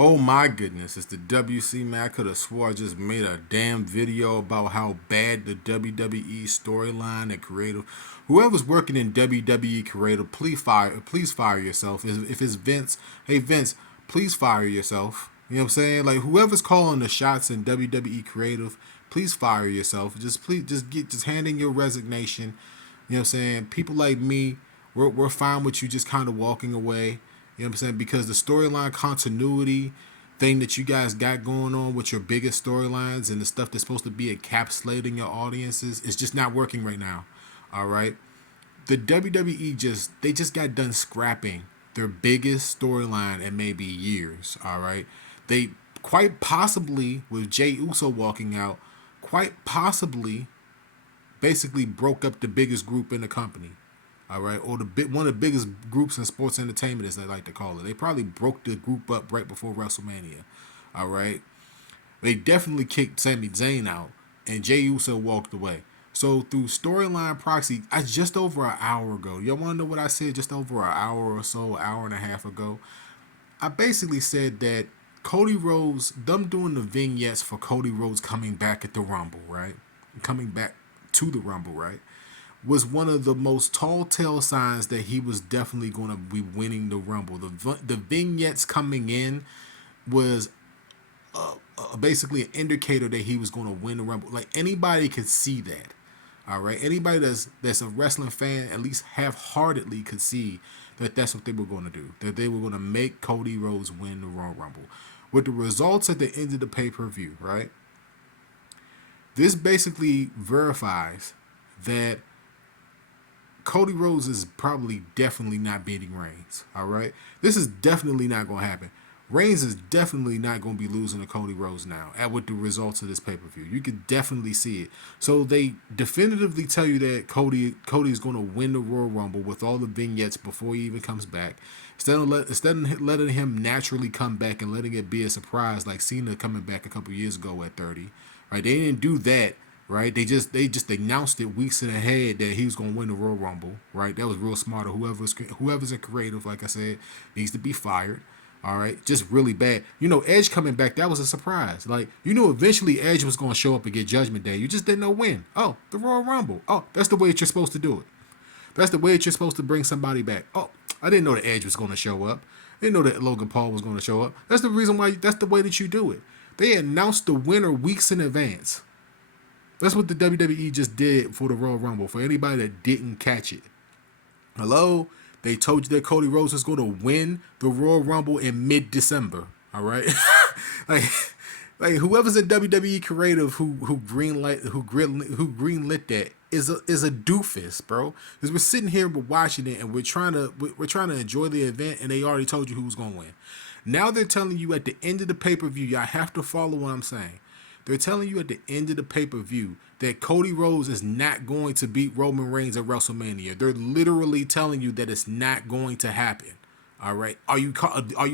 Oh my goodness, it's the WC, man. I could have swore I just made a damn video about how bad the WWE storyline and creative. Whoever's working in WWE creative, please fire yourself. If it's Vince, hey Vince, please fire yourself. You know what I'm saying? Like whoever's calling the shots in WWE creative, please fire yourself. Just hand in your resignation. You know what I'm saying? People like me, we're fine with you just kind of walking away. You know what I'm saying? Because the storyline continuity thing that you guys got going on with your biggest storylines and the stuff that's supposed to be encapsulating your audiences is just not working right now. All right. The WWE just got done scrapping their biggest storyline in maybe years. All right. They quite possibly, with Jay Uso walking out, quite possibly basically broke up the biggest group in the company. All right, or one of the biggest groups in sports entertainment, as they like to call it. They probably broke the group up right before WrestleMania. All right, they definitely kicked Sami Zayn out, and Jey Uso walked away. So through storyline proxy, I just over an hour ago. Y'all want to know what I said? Just over an hour or so, hour and a half ago, I basically said that Cody Rhodes, them doing the vignettes for Cody Rhodes coming back at the Rumble, right? Coming back to the Rumble, right? Was one of the most tall tale signs that he was definitely going to be winning the Rumble. The vignettes coming in was basically an indicator that he was going to win the Rumble. Like anybody could see that. All right, anybody that's a wrestling fan, at least half-heartedly, could see that that's what they were going to do. That they were going to make Cody Rhodes win the Royal Rumble. With the results at the end of the pay-per-view, right? This basically verifies that Cody Rhodes is probably definitely not beating Reigns. All right, this is definitely not going to happen. Reigns is definitely not going to be losing to Cody Rhodes now. At with the results of this pay per view, you could definitely see it. So they definitively tell you that Cody is going to win the Royal Rumble with all the vignettes before he even comes back. Instead of letting him naturally come back and letting it be a surprise like Cena coming back a couple years ago at 30, right? They didn't do that, right? They just announced it weeks in ahead that he was gonna win the Royal Rumble, right? That was real smart. Or whoever's a creative, like I said, needs to be fired. All right, just really bad. You know, Edge coming back, that was a surprise. Like you knew eventually Edge was gonna show up and get Judgment Day. You just didn't know when. Oh, the Royal Rumble. Oh, that's the way that you're supposed to do it. That's the way that you're supposed to bring somebody back. Oh, I didn't know that Edge was gonna show up. I didn't know that Logan Paul was gonna show up. That's the reason why. That's the way that you do it. They announced the winner weeks in advance. That's what the WWE just did for the Royal Rumble. For anybody that didn't catch it, hello, they told you that Cody Rhodes was going to win the Royal Rumble in mid-December. All right, like, like whoever's in WWE creative who greenlit that is a doofus, bro. Because we're sitting here, we're watching it, and we're trying to enjoy the event, and they already told you who was going to win. Now they're telling you at the end of the pay per view, y'all have to follow what I'm saying. They're telling you at the end of the pay-per-view that Cody Rhodes is not going to beat Roman Reigns at WrestleMania. They're literally telling you that it's not going to happen. All right, are you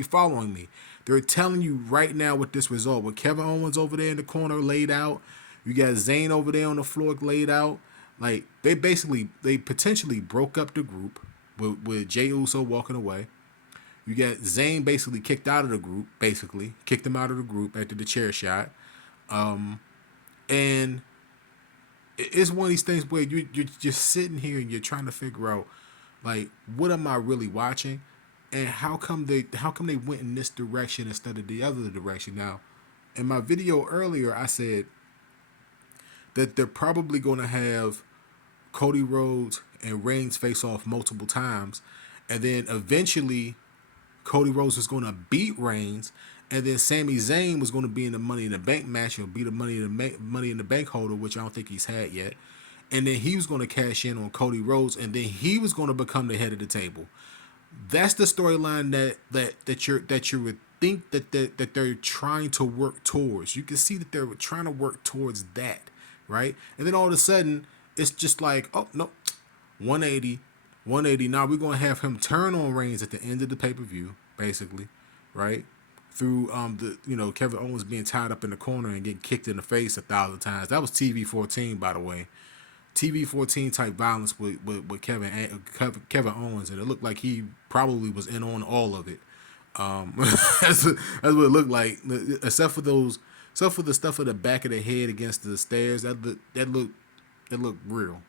following me? They're telling you right now with this result, with Kevin Owens over there in the corner laid out, you got Zayn over there on the floor laid out. Like they potentially broke up the group with Jey Uso walking away. You got Zayn basically kicked out of the group, basically kicked him out of the group after the chair shot. And it's one of these things where you're just sitting here and you're trying to figure out, like, what am I really watching, and how come they went in this direction instead of the other direction. Now, in my video earlier, I said that they're probably going to have Cody Rhodes and Reigns face off multiple times, and then eventually Cody Rhodes was going to beat Reigns, and then Sami Zayn was going to be in the Money in the Bank match. He'll be the Money in the Bank holder, which I don't think he's had yet. And then he was going to cash in on Cody Rhodes, and then he was going to become the head of the table. That's the storyline that you would think that they're trying to work towards. You can see that they're trying to work towards that, right? And then all of a sudden, it's just like, oh no, 180, 180. Now we're gonna have him turn on Reigns at the end of the pay per view, basically, right? Through Kevin Owens being tied up in the corner and getting kicked in the face 1,000 times. That was TV 14, by the way. TV 14 type violence with Kevin Owens, and it looked like he probably was in on all of it. that's what it looked like. Except for those, except for the stuff at the back of the head against the stairs, that looked real.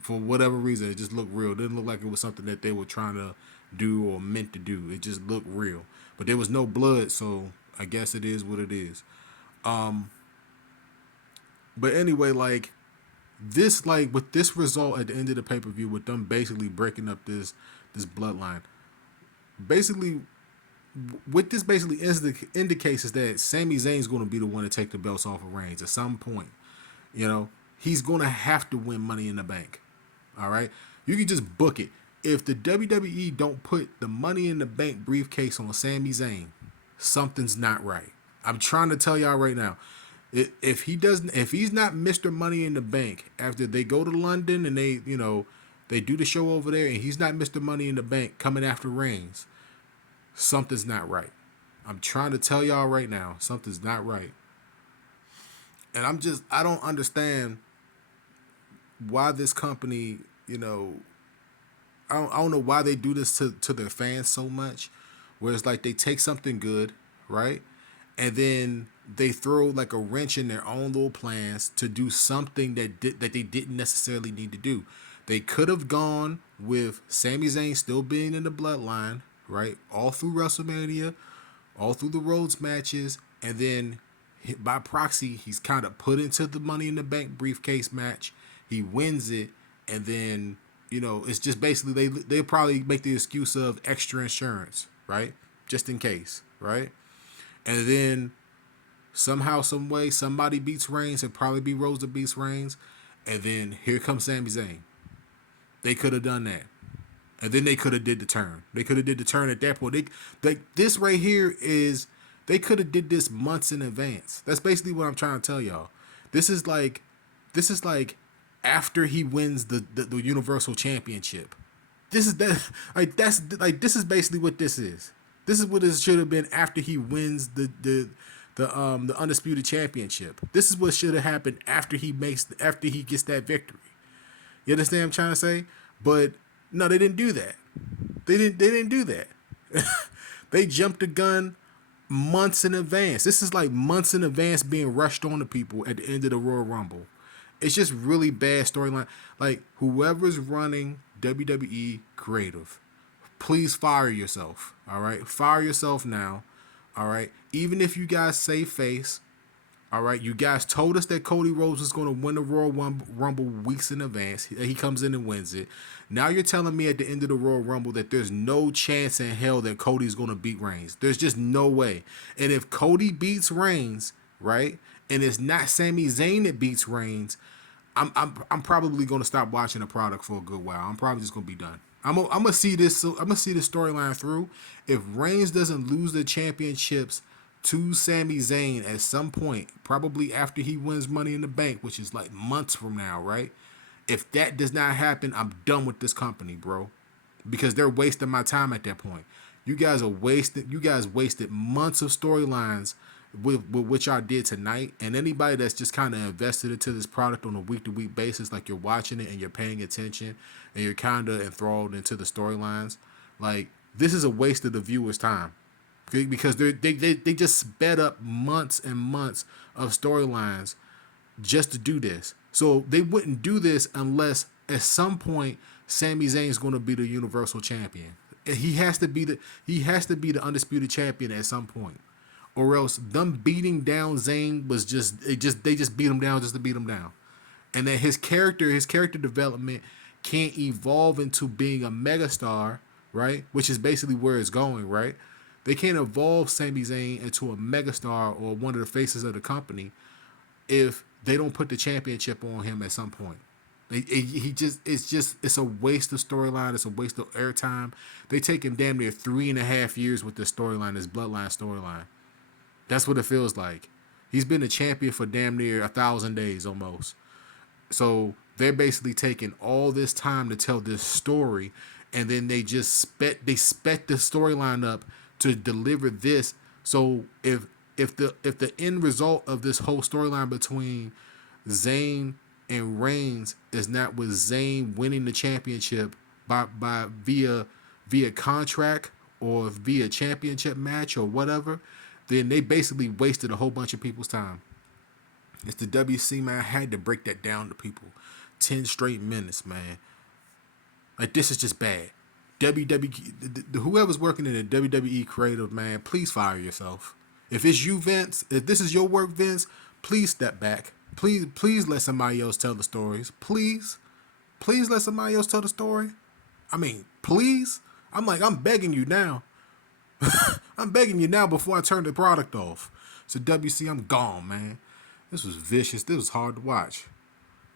For whatever reason, it just looked real. It didn't look like it was something that they were trying to do or meant to do. It just looked real. But there was no blood, so I guess it is what it is. But anyway, like this, like with this result at the end of the pay per view, with them basically breaking up this bloodline, basically what this basically indicates is that Sami Zayn's going to be the one to take the belts off of Reigns at some point. You know, he's going to have to win Money in the Bank. All right, you can just book it. If the WWE don't put the Money in the Bank briefcase on Sami Zayn, something's not right. I'm trying to tell y'all right now. If he's not Mr. Money in the Bank after they go to London and they do the show over there, and he's not Mr. Money in the Bank coming after Reigns, something's not right. I'm trying to tell y'all right now, something's not right. And I don't understand why this company, I don't know why they do this to their fans so much, where it's like they take something good, right? And then they throw like a wrench in their own little plans to do something that they didn't necessarily need to do. They could have gone with Sami Zayn still being in the bloodline, right? All through WrestleMania, all through the Rhodes matches, and then by proxy, he's kind of put into the Money in the Bank briefcase match. He wins it, and then it's just basically they probably make the excuse of extra insurance, right? Just in case, right? And then somehow, some way, somebody beats Reigns. It'd probably be Rhodes that beats Reigns, and then here comes Sami Zayn. They could have done that. And then they could have did the turn. They could have did the turn at that point. This right here is, they could have did this months in advance. That's basically what I'm trying to tell y'all. This is like after he wins the Universal Championship. This is this is basically what this is. This is what it should have been after he wins the Undisputed Championship. This is what should have happened after he gets that victory. You understand what I'm trying to say? But no, they didn't do that. They didn't do that. They jumped the gun months in advance. This is like months in advance being rushed on to people at the end of the Royal Rumble. It's just really bad storyline. Like, whoever's running WWE creative, please fire yourself. All right, fire yourself now. All right, even if you guys save face. All right, you guys told us that Cody Rhodes was going to win the Royal Rumble weeks in advance. He comes in and wins it. Now you're telling me at the end of the Royal Rumble that there's no chance in hell that Cody's going to beat Reigns. There's just no way. And if Cody beats Reigns, right, and it's not Sami Zayn that beats Reigns, I'm probably going to stop watching the product for a good while. I'm probably just going to be done. I'm gonna see this. I'm gonna see the storyline through. If Reigns doesn't lose the championships to Sami Zayn at some point, probably after he wins Money in the Bank, which is like months from now, right? If that does not happen, I'm done with this company, bro. Because they're wasting my time at that point. You guys wasted months of storylines with what y'all did tonight. And anybody that's just kind of invested into this product on a week-to-week basis, like you're watching it and you're paying attention and you're kind of enthralled into the storylines, like, this is a waste of the viewer's time. Because they just sped up months and months of storylines just to do this. So they wouldn't do this unless at some point Sami Zayn's going to be the Universal Champion. He has to be the Undisputed Champion at some point, or else them beating down Zayn was they just beat him down just to beat him down, and that his character development can't evolve into being a megastar, right? Which is basically where it's going, right? They can't evolve Sami Zayn into a megastar or one of the faces of the company if they don't put the championship on him at some point. It's a waste of storyline. It's a waste of airtime. They take him damn near 3.5 years with this storyline, this bloodline storyline. That's what it feels like. He's been a champion for damn near 1,000 days almost. So they're basically taking all this time to tell this story, and then they sped the storyline up to deliver this. So if the end result of this whole storyline between Zayn and Reigns is not with Zayn winning the championship by via contract or be a championship match or whatever, then they basically wasted a whole bunch of people's time. It's the WC, man. I had to break that down to people. 10 straight minutes, man. Like, this is just bad. WWE, whoever's working in the WWE creative, man, please fire yourself. If it's you, Vince, if this is your work, Vince, please step back. Please let somebody else tell the stories. Please let somebody else tell the story. I mean, please. I'm begging you now. I'm begging you now before I turn the product off. So WC, I'm gone, man. This was vicious. This was hard to watch.